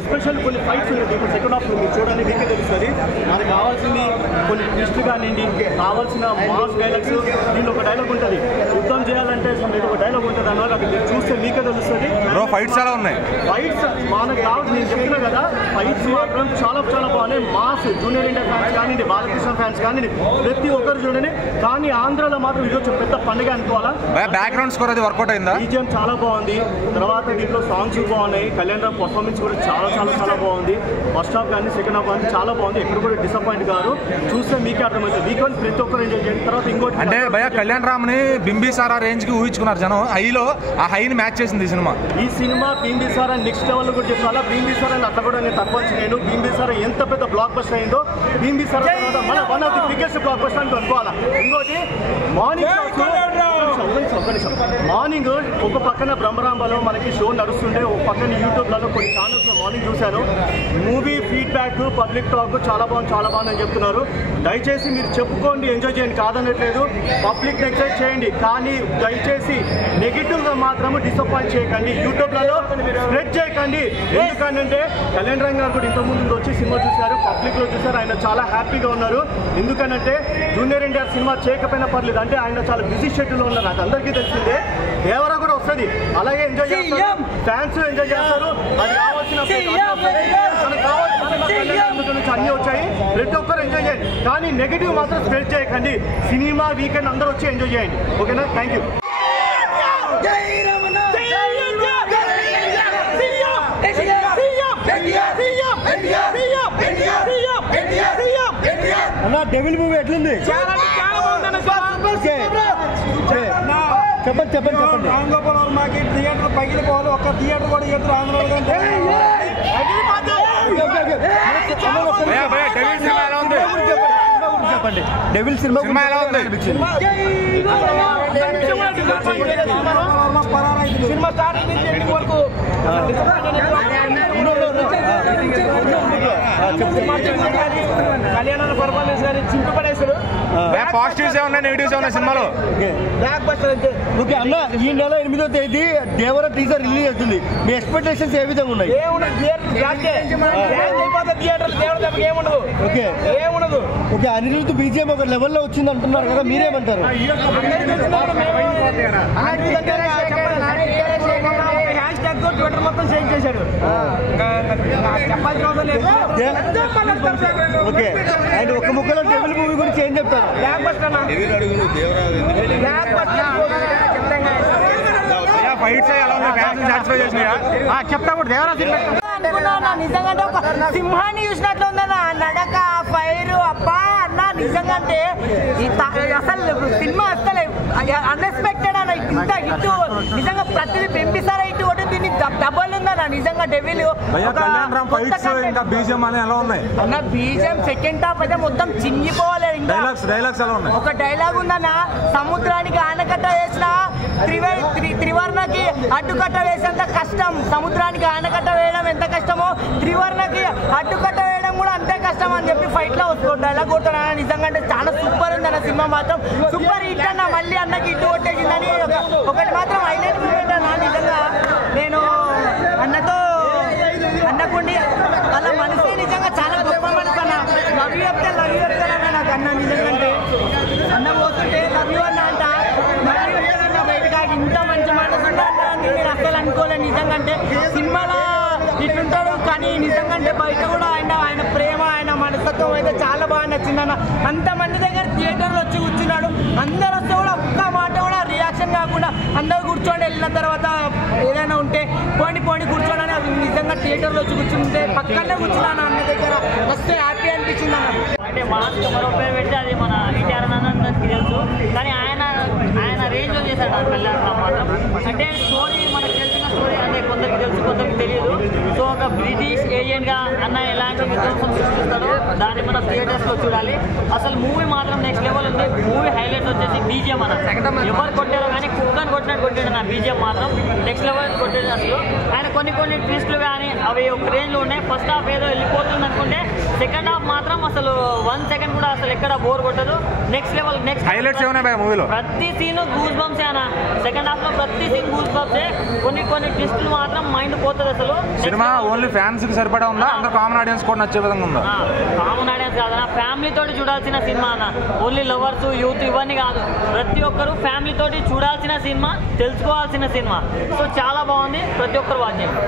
Special కొన్ని fights ఉన్నాయి. ఇప్పుడు సెకండ్ హాఫ్ మీరు చూడండి, మీకే తెలుస్తుంది. మనకు కావాల్సింది కొన్ని ట్విస్ట్ కానివ్వండి, కావాల్సిన మాస్ డైలాగ్స్. దీనిలో ఒక డైలాగ్ ఉంటుంది, యుద్ధం చేయాలంటే ఏదో ఒక డైలాగ్ ఉంటుంది అన్నమాట. అది మీరు చూస్తే మీకే తెలుస్తుంది. ఫైట్స్ ఎలా ఉన్నాయి? ఫైట్స్ మనకు కావాలి, నేను చెప్తున్నా కదా, ఫైట్స్ మాత్రం చాలా చాలా బాగున్నాయి. మాస్ జూనియర్ ఇండియా ఫ్యాన్స్ కానివ్వండి, బాలకృష్ణ ఫ్యాన్స్ కానివ్వండి, ప్రతి ఒక్కరు చూడండి. కానీ ఆంధ్రాలో మాత్రం ఇది వచ్చి పెద్ద పండుగ అనుకోవాలా. బ్యాక్గ్రౌండ్ స్కోర్ అది వర్కౌట్ అయిందా? బీజిఎం చాలా బాగుంది. తర్వాత దీంట్లో సాంగ్స్ బాగున్నాయి. కళ్యాణ్ రామ్ పర్ఫార్మెన్స్ కూడా చాలా చాలా చాలా బాగుంది. ఫస్ట్ హాఫ్ కానీ సెకండ్ హాఫ్ కానీ చాలా బాగుంది. ఎక్కడ కూడా డిసప్పాయింట్ కాదు. చూస్తే మీకే అర్థమవుతుంది. వీకెండ్ ప్రతి ఒక్కరు ఎంజాయ్ చేయండి. తర్వాత ఇంకోటి అంటే భయ కళ్యాణ్ రామ్ ని బింబిసారా రేంజ్ కి ఊహించుకున్నారు జనం. హైలో ఆ హైని మ్యాచ్ చేసింది ఈ సినిమా. ఈ సినిమా బింబిసారా నెక్స్ట్ లెవెల్ కూడా చెప్పాలా. బింబిసారా అట్లా కూడా నేను తక్కువ నేను బింబిసారా ఎంత పెద్ద బ్లాక్ బస్టర్ అయిందో, బింబిసారా మన one of the biggest block buster అని అనుకోవాలా. ఇంకోటి మార్నింగ్ ఒక పక్కన బ్రహ్మరాంబలో మనకి షో నడుస్తుంటే, ఒక పక్కన యూట్యూబ్లలో కొన్ని ఛానల్స్ మార్నింగ్ చూశాను. మూవీ ఫీడ్బ్యాక్, పబ్లిక్ టాక్ చాలా బాగుంది అని చెప్తున్నారు. దయచేసి మీరు చెప్పుకోండి, ఎంజాయ్ చేయండి, కాదనట్లేదు. పబ్లిక్ ఎక్సైట్ చేయండి, కానీ దయచేసి నెగిటివ్గా మాత్రము డిసప్పాయింట్ చేయకండి. యూట్యూబ్లలో స్ప్రెడ్ చేయకండి. ఎందుకంటే కళ్యాణ్ రామ్ గారు కూడా ఇంతకుముందు వచ్చి సినిమా చూశారు, పబ్లిక్లో చూశారు. ఆయన చాలా హ్యాపీగా ఉన్నారు. ఎందుకనంటే జూనియర్ ఎన్టీఆర్ సినిమా చేయకపోయినా పర్లేదు, అంటే ఆయన చాలా బిజీ షెడ్యూల్లో ఉన్నారు. నాకు అందరికీ తెలిసిందే. దేవరా కూడా వస్తుంది, అలాగే ఎంజాయ్ చేస్తారు, ఫ్యాన్స్ ఎంజాయ్ చేస్తారు. అది కావాల్సిన అన్నీ వచ్చాయి, ప్రతి ఒక్కరు ఎంజాయ్ చేయండి. కానీ నెగిటివ్ మాత్రం స్ప్రెడ్ చేయకండి. సినిమా వీకెండ్ అందరూ వచ్చి ఎంజాయ్ చేయండి. ఓకేనా? Thank you. అన్న డెవిల్ మూవీ ఎట్లుంది? చెప్పండి. రాంగోపాల్ వర్మకి థియేటర్ పగిలిపోవాలి. ఒక్క థియేటర్ కూడా ఎదురు ఆంధ్రలో చెప్పండి. డెవిల్ సినిమా ఎలా ఉంది? సినిమా స్టార్టింగ్ నుంచి వరకు కళ్యాణ పర్ఫార్మెన్స్ కానీ చింపు పడేశారు. పాజిటివ్స్ ఏమన్నా నెగిటివ్స్ ఏమన్నా సినిమాలో? ఓకే అన్న, ఈ నెల 8వ తేదీ దేవర టీజర్ రిలీజ్ అవుతుంది. మీ ఎక్స్పెక్టేషన్స్ ఏ విధంగా ఉన్నాయి? ఓకే, అనిరుద్ధ్ బీజిఎం ఒక లెవెల్లో వచ్చింది అంటున్నారు కదా, మీరేమంటారు? ట్విట్టర్ మొత్తం చేంజ్ చేశాడు. ఓకే, అండ్ ఒక ముక్కలో డెవిల్ మూవీ గురించి ఏం చెప్తారు? చెప్తా కూడా దేవరా అనుకున్నా. నిజంగా ఒక సింహాన్ని చూసినట్లు ఉందన్న నడక, ఫైర్. అబ్బా అన్న నిజంగా అంటే అసలు సినిమా అసలు అన్ఎక్స్పెక్టెడ్ అన్న. ఇంత హిట్ నిజంగా ప్రతిదీ బింబిసారా హిట్ ఒకటి, దీన్ని డబల్ ఉందన్న నిజంగా. డెవిల్ అన్న బీజిఎం సెకండ్ హాఫ్ అయితే మొత్తం చింగిపోవాలి. ఒక డైలాగ్ ఉందన్న, సముద్రానికి ఆనకట్ట వేసిన త్రివర్ణకి అడ్డుకట్ట వేసేంత కష్టం. సముద్రానికి ఆనకట్ట వేయడం ఎంత కష్టమో, త్రివర్ణకి అడ్డుకట్ట వేయడం కూడా అంతే కష్టం అని చెప్పి ఫైట్ లో డైలాగ్ కొడుతున్నా. నిజంగా అంటే చాలా సూపర్ ఉంది అన్న. సినిమా మాత్రం సూపర్ హిట్ అన్న. మళ్ళీ అన్నకి హిట్ కొట్టేసిందని ఒకటి మాత్రం హైలైట్ మూమెంట్ అన్న. నిజంగా నేను అన్నకుండి వాళ్ళ మనసే నిజంగా చాలా గొప్ప మనసు అన్న. లవ్ యూ చెప్తాను నాకు అన్న. నిజంగా అన్న పోతుంటే లవ్ యూ అన్న అంట. బయటగా ఇంత మంచి మనసు ఉండాలని నేను అసలు అనుకోలేదు. నిజంగా అంటే సినిమాలో ఇట్లుంటాడు, కానీ నిజంగా అంటే బయట కూడా ఆయన ప్రేమ, ఆయన మనస్తత్వం అయితే చాలా బాగా నచ్చిందన్న. అంతమంది దగ్గర థియేటర్లో వచ్చి కూర్చున్నాడు. అందరూ వస్తే కూడా ఒక్క మాట కూడా రియాక్షన్ కాకుండా అందరూ కూర్చోండి. వెళ్ళిన తర్వాత ఏదైనా ఉంటే పోండి కూర్చోండి అది నిజంగా థియేటర్లో వచ్చి కూర్చుంటే పక్కనే కూర్చున్నాను అన్న దగ్గర వస్తే హ్యాపీ అనిపించింది అన్న. అంటే మాస్క్ మరో పేరు పెడితే అది మన ఎన్టీఆర్ అన్నకి తెలుసు, కానీ ఆయన రేంజ్లో చేశాడు ఆ కళ్యాణ్ రామ్ మాత్రం. అంటే స్టోరీ మనకు తెలిసిన స్టోరీ అంటే కొందరికి తెలుసు, కొందరికి తెలియదు. సో ఒక బ్రిటిష్ ఏజెంట్ డెఫినెట్గా అన్న ఎలాంటి విధ్వంసం సృష్టిస్తారో దాన్ని మనం థియేటర్స్లో చూడాలి. అసలు మూవీ మాత్రం నెక్స్ట్ లెవెల్ ఉంది. మూవీ హైలైట్స్ వచ్చేసి బీజిఎం అన్న. ఎవరు కొట్టారో కానీ కుక్కని కొట్టినట్టు కొట్టాడు నా బీజిఎం మాత్రం నెక్స్ట్ లెవెల్ కొట్టాడు. అసలు ఆయన కొన్ని ట్విస్టులు కానీ అవి ఒక రేంజ్లో ఉన్నాయి. ఫస్ట్ హాఫ్ ఏదో వెళ్ళిపోతుంది అనుకుంటే సెకండ్ హాఫ్ మాత్రం అసలు 1 సెకండ్ కూడా అసలు ఎక్కడ బోర్ కొట్టదు. నెక్స్ట్ లెవెల్ నెక్స్ట్ హైలైట్స్ ఏమన్నా మూవీలో ప్రతి సీన్ గూస్ బంప్సే అన్న. సెకండ్ హాఫ్ లో ప్రతి సీన్ గూస్ బంప్సే. కొన్ని ట్విస్టులు మాత్రం మైండ్ పోతుంది. అసలు సినిమా ఓన్లీ ఫ్యాన్స్ కి సరిపడా ఉందా, అందరూ కామన్ ఆడియన్స్ కూడా నచ్చే విధంగా ఉందా? కామన్ ఆడియన్స్ కాదన్న, ఫ్యామిలీ తోటి చూడాల్సిన సినిమా అన్న. ఓన్లీ లవర్స్ యూత్ ఇవన్నీ కాదు, ప్రతి ఒక్కరు ఫ్యామిలీ తోటి చూడాల్సిన సినిమా, తెలుసుకోవాల్సిన సినిమా. సో చాలా బాగుంది, ప్రతి ఒక్కరు వాచ్ చేయండి.